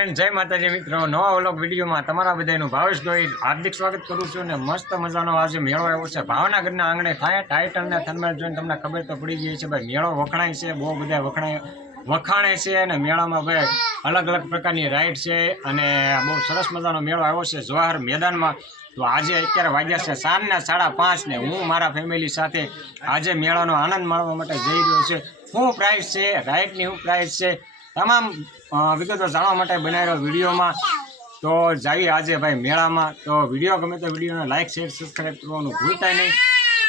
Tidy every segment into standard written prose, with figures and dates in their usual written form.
Friend, જય માતાજી મિત્રો. નવા વ્લોગ વિડીયોમાં તમારા બધાનું ભાવેશ ગોહિલ હાર્દિક સ્વાગત કરું છું. ને મસ્ત મજાનો આજે મેળો આવ્યો છે ભાવનગરના આંગણે થાય. ટાઇટલ ને થંબનેલ જોઈને તમને ખબર તો પડી ગઈ છે ભાઈ, મેળો વખણાય છે, બહુ બધા વખાણે છે. અને મેળામાં ભાઈ અલગ અલગ પ્રકારની રાઈડ છે અને બહુ સરસ મજાનો મેળો આવ્યો છે જવાહર મેદાનમાં. તો આજે અત્યારે વાગ્યા છે સાંજના 5:30 ને હું મારા ફેમિલી સાથે આજે મેળાનો આનંદ માણવા માટે જઈ રહ્યો છે. શું પ્રાઇસ છે, રાઈડની શું પ્રાઇસ છે, તમામ વિગતો જાણવા માટે બનાવેલો વિડીયોમાં. તો જાવી આજે ભાઈ મેળામાં. તો વિડીયો ગમે તો વિડીયોને લાઇક શેર સબસ્ક્રાઈબ કરવાનું ભૂલતા નહીં.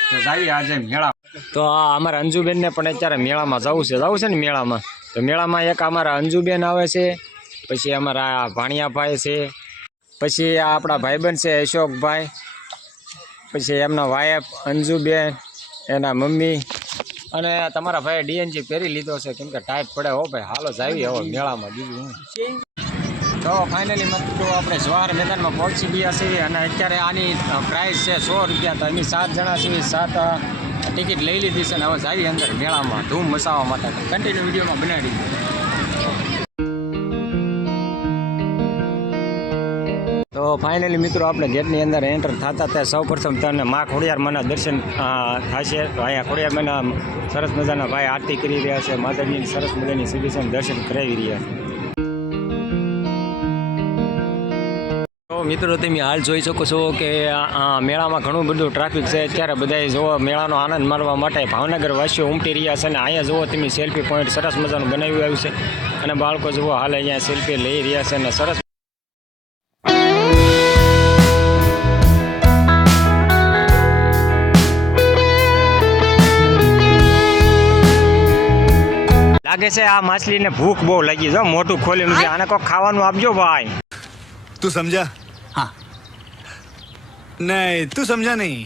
તો જાવી આજે મેળા. તો અમારા અંજુબેનને પણ અત્યારે મેળામાં જવું છે ને મેળામાં. તો મેળામાં એક અમારા અંજુબેન આવે છે, પછી અમારા ભાણિયાભાઈ છે, પછી આ આપણા ભાઈબંધ છે અશોકભાઈ, પછી એમના વાઈફ અંજુબેન, એના મમ્મી અને તમારા ભાઈ ડીએનજી પહેરી લીધો છે કેમ કે ટાઈટ પડે. હો ભાઈ હાલો જાવી હવે મેળામાં. બીજું તો ફાઇનલી મિત્રો આપણે જવાહર મેદાનમાં પહોંચી ગયા છીએ અને અત્યારે આની પ્રાઇસ છે 100 રૂપિયા. તો અમે 7 જણા છીએ, 7 ટિકિટ લઈ લીધી છે ને હવે જાવી અંદર મેળામાં ધૂમ મચાવવા માટે. કન્ટિન્યુ વિડીયોમાં બનાવી દીધું. તો ફાઇનલી મિત્રો આપણે ગેટની અંદર એન્ટર થતા ત્યાં સૌ પ્રથમ તમને મા ખોડિયારમાંના દર્શન થશે. તો અહીંયા ખોડિયારમાંના સરસ મજાના ભાઈ આરતી કરી રહ્યા છે, માતાજીની સરસ મજાની સુવિધાને દર્શન કરાવી રહ્યા છે. તો મિત્રો તમે હાલ જોઈ શકો છો કે મેળામાં ઘણું બધું ટ્રાફિક છે. અત્યારે બધા જુઓ મેળાનો આનંદ માણવા માટે ભાવનગર વાસીઓ ઉમટી રહ્યા છે. અને અહીંયા જુઓ તમે સેલ્ફી પોઈન્ટ સરસ મજાનું બનાવ્યું આવ્યું છે અને બાળકો જુઓ હાલ અહીંયા સેલ્ફી લઈ રહ્યા છે અને સરસ લાગે છે. આ માછલીને ભૂખ બહુ લાગી છે, મોટું ખોલીને આને કોઈ ખાવાનું આપજો ભાઈ. તું સમજા? હા. નહીં તું સમજા નહીં.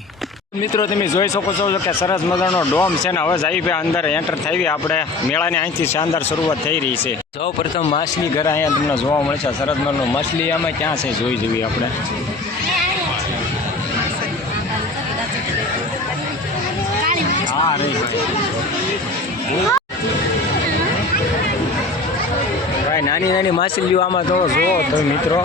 મિત્રો તમે જોઈ શકો છો કે સરસ મજાનો ડોમ છે ને હવે જઈ ભાઈ અંદર એન્ટર થઈ આપણે મેળાની અહીંથી શાનદાર શરૂઆત થઈ રહી છે. સૌ પ્રથમ માછલી ઘર અહીંયા તમને જોવા મળે છે. સરસ મજાનો માછલી આમાં ક્યાં છે જોઈ જોઈએ આપણે. હા રે ભાઈ નાની નાની માછલીઓ આમાં તો જોવો તો મિત્રો.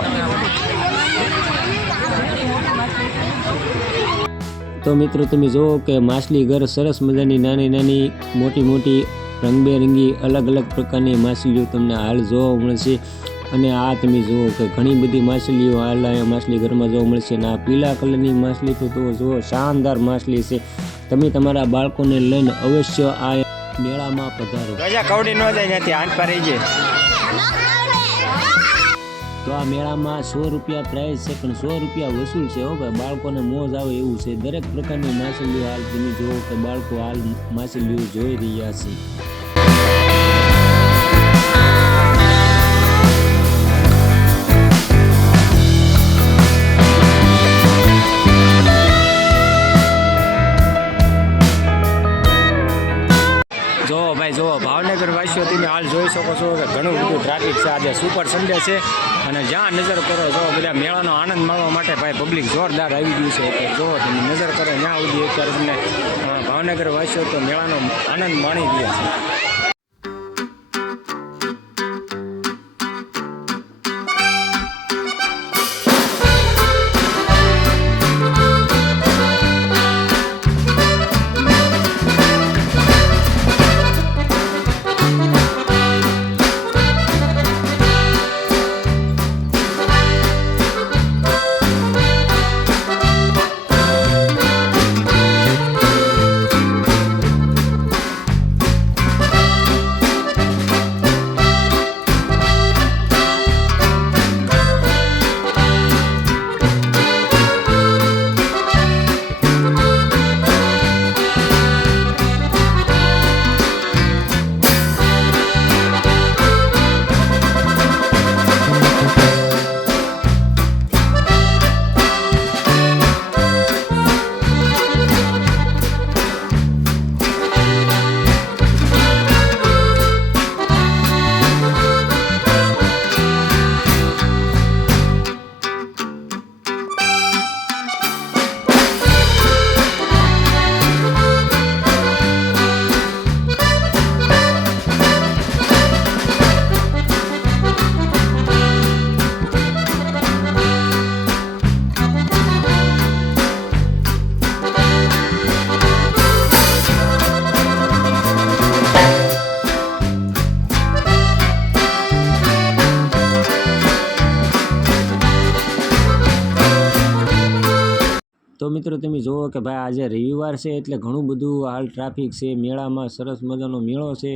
તો મિત્રો તમે જુઓ કે માછલી ઘર સરસ મજાની નાની નાની મોટી મોટી રંગબેરંગી અલગ અલગ પ્રકારની માછલીઓ તમને હાલ જોવા મળશે. અને આ તમે જુઓ કે ઘણી બધી માછલીઓ હાલ અહીંયા માછલી ઘરમાં જોવા મળશે. અને આ પીળા કલરની માછલી તો જુઓ શાનદાર માછલી છે. તમે તમારા બાળકોને લઈને અવશ્ય આ મેળામાં પધારો. કવડી ન જાય ત્યાંથી આંટ પર રહી જાય. તો આ મેળામાં 100 રૂપિયા પ્રાઇસ છે પણ 100 રૂપિયા વસૂલ છે. હો ભાઈ બાળકોને મોજ આવે એવું છે. દરેક પ્રકારની માછલીઓ હાલ તમે જુઓ કે બાળકો હાલ માછલીઓ જોઈ રહ્યા છે. જો ભાવનગર વાસીઓ તમે હાલ જોઈ શકો છો કે ઘણું બધું ટ્રાફિક છે. આજે સુપર સન્ડે છે અને જ્યાં નજર કરો જો બધા મેળાનો આનંદ માણવા માટે ભાઈ પબ્લિક જોરદાર આવી ગયું છે. કે જો તમે નજર કરો ત્યાં સુધી અત્યારે તમને ભાવનગર વાસીઓ તો મેળાનો આનંદ માણી રહ્યા છે. મિત્રો તમે જુઓ કે ભાઈ આજે રવિવાર છે એટલે ઘણું બધું હાલ ટ્રાફિક છે, મેળામાં સરસ મજાનો મેળો છે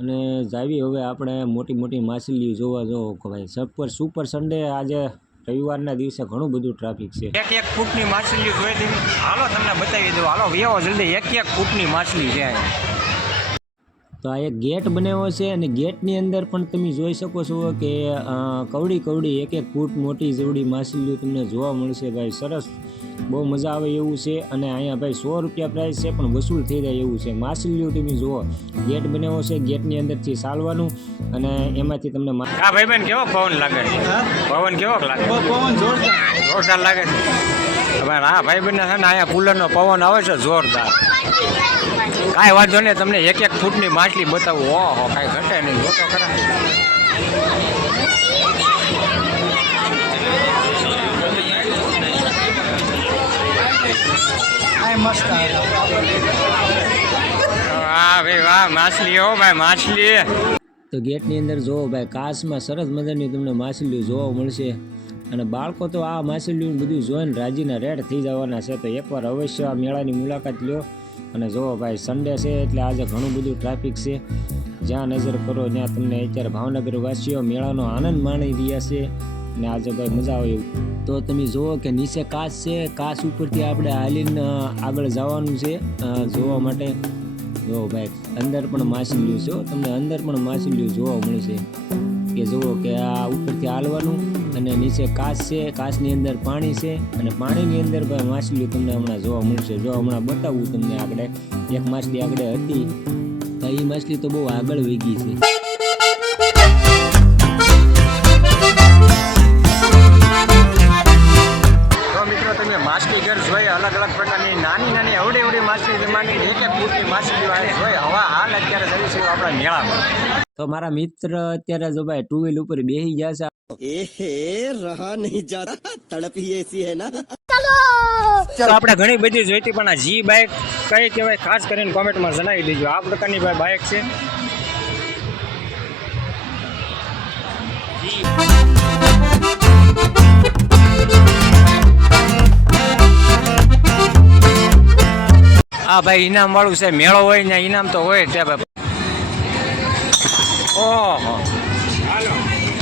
અને જાવી હવે આપણે મોટી મોટી માછલીઓ જોવા જો કે ભાઈ સુપર સન્ડે આજે રવિવારના દિવસે ઘણું બધું ટ્રાફિક છે. એક ફૂટની માછલીઓ જોઈ દીધી. હાલો તમને બતાવી દઉં. હાલો વ્યાવો જલ્દી. એક ફૂટની માછલી છે. તો આ એક ગેટ બનાવ્યો છે અને ગેટની અંદર પણ તમે જોઈ શકો છો કે કવડી એક ફૂટ મોટી જેવડી માછલીઓ તમને જોવા મળશે ભાઈ. સરસ, બહુ મજા આવે એવું છે અને અહીંયા ભાઈ 100 રૂપિયા પ્રાઇસ છે પણ વસૂલ થઈ જાય એવું છે. માછલીઓ તમે જુઓ, ગેટ બનાવ્યો છે, ગેટની અંદરથી ચાલવાનું અને એમાંથી તમને હા ભાઈબંધ, કેવો પવન લાગે છે? પવન કેવો લાગે? પવન જોરદાર લાગે છે. હા ભાઈબંધ છે ને, અહીંયા કુલરનો પવન આવે છે જોરદાર. કાંઈ વાંધો નહીં, તમને એક ફૂટની માછલી બતાવું. ઓહો, કાંઈ ઘટે નહીં. જોતો ખરા. વાહ ભાઈ વાહ, માછલી હો ભાઈ, માછલી. તો ગેટની અંદર જોવો ભાઈ, કાચમાં સરસ મજાની તમને માછલીઓ જોવા મળશે અને બાળકો તો આ માછલીઓ બધું જોઈને રાજીના રેડ થઈ જવાના છે. તો એકવાર અવશ્ય આ મેળાની મુલાકાત લ્યો અને જુઓ ભાઈ, સન્ડે છે એટલે આજે ઘણું બધું ટ્રાફિક છે. જ્યાં નજર કરો ત્યાં તમને અત્યારે ભાવનગર વાસીઓ મેળાનો આનંદ માણી રહ્યા છે અને આજે ભાઈ મજા આવે એવું. તો તમે જુઓ કે નીચે કાચ છે, કાચ ઉપરથી આપણે હાલીને આગળ જવાનું છે જોવા માટે. જો ભાઈ, અંદર પણ માછલીઓ છે, તમને અંદર પણ માછલીઓ જોવા મળશે. કે જુઓ કે આ ઉપરથી હાલવાનું અને નીચે કાચ છે, કાચની અંદર પાણી છે અને પાણીની અંદર ભાઈ માછલીઓ તમને હમણાં જોવા મળશે. જો હમણાં બતાવું તમને, આગળ એક માછલી આગળ હતી તો એ માછલી તો બહુ આગળ વહી ગઈ છે. તો મિત્રો, તમે માછલી ઘર જોઈ, અલગ અલગ પ્રકારની નાની અવડી માછલી, જેમાંની એક ફૂટની માછલીઓ જોઈ. હવા હાલ અત્યારે જઈશું આપણા મેળામાં. તો મારા મિત્ર અત્યારે જો ભાઈ 2 વ્હીલ ઉપર બેસી ગયા છે. रहा नहीं जाता, तड़प ही ऐसी है ना. તો આપણે ઘણી બધી જોઈતી, પણ આ જી બાઇક કઈ કહેવાય ખાસ કરીને કોમેન્ટમાં જણાવી દેજો. આ પ્રકારની ભાઈ બાઇક છે. હા ભાઈ, ઇનામ વાળું છે. મેળો હોય ને ઇનામ તો હોય તે ભાઈ. ઓહો,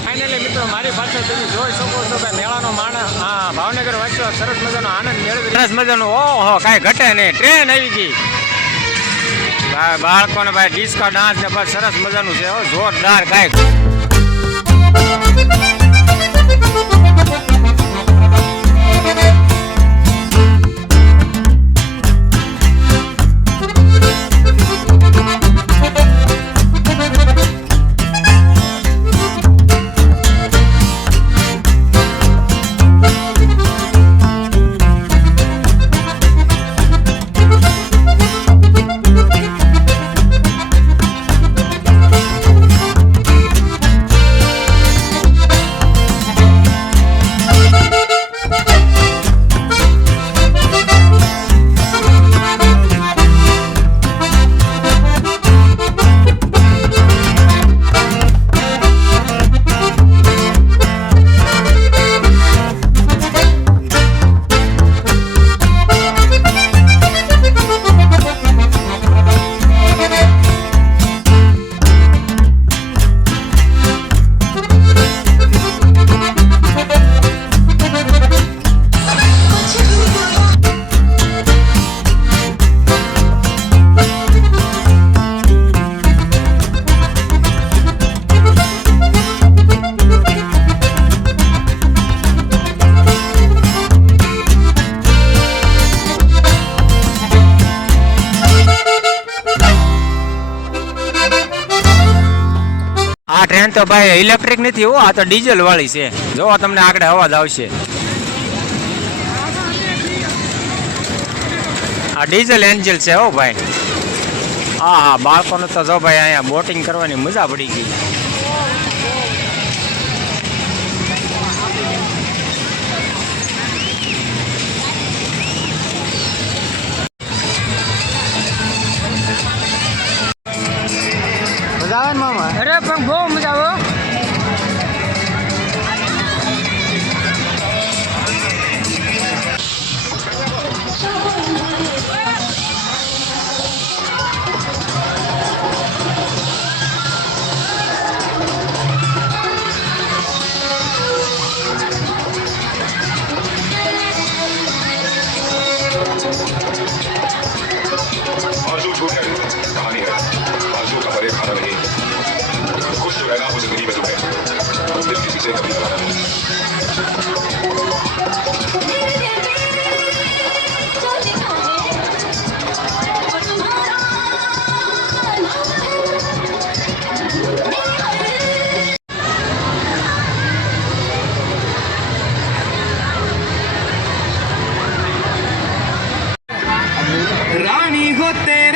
ફાઇનલી મિત્રો, મારી પાસે તમે જોઈ શકો છો કે મેળાનો માણસ, હા, ભાવનગર વાસીઓ સરસ મજાનો આનંદ મેળવી, સરસ મજાનો. ઓહો, કાંઈ ઘટે નહીં. ટ્રેન આવી ગઈ ભાઈ. બાળકોને ભાઈ ડિસ્કો ડાન્સ ને બસ સરસ મજાનું છે. જોરદાર. કાંઈ આ ટ્રેન તો ભાઈ ઇલેક્ટ્રિક નથી, હો, આ તો ડીઝલ વાળી છે. જો તમને આગળ અવાજ આવશે. આ ડીઝલ એન્જિન છે હો ભાઈ. હા, બાળકોને તો જો ભાઈ અહીંયા બોટિંગ કરવાની મજા પડી ગઈ. મજા આવે ને મામા? અરે પણ બહુ મજા આવે. आरज़ू झूठ है, कहानी है आरज़ू का परे खाना नहीं, खुश जो रहना वो जिंदगी में जो है, दिल किसी से कभी लगाना नहीं। रानी हो तेरी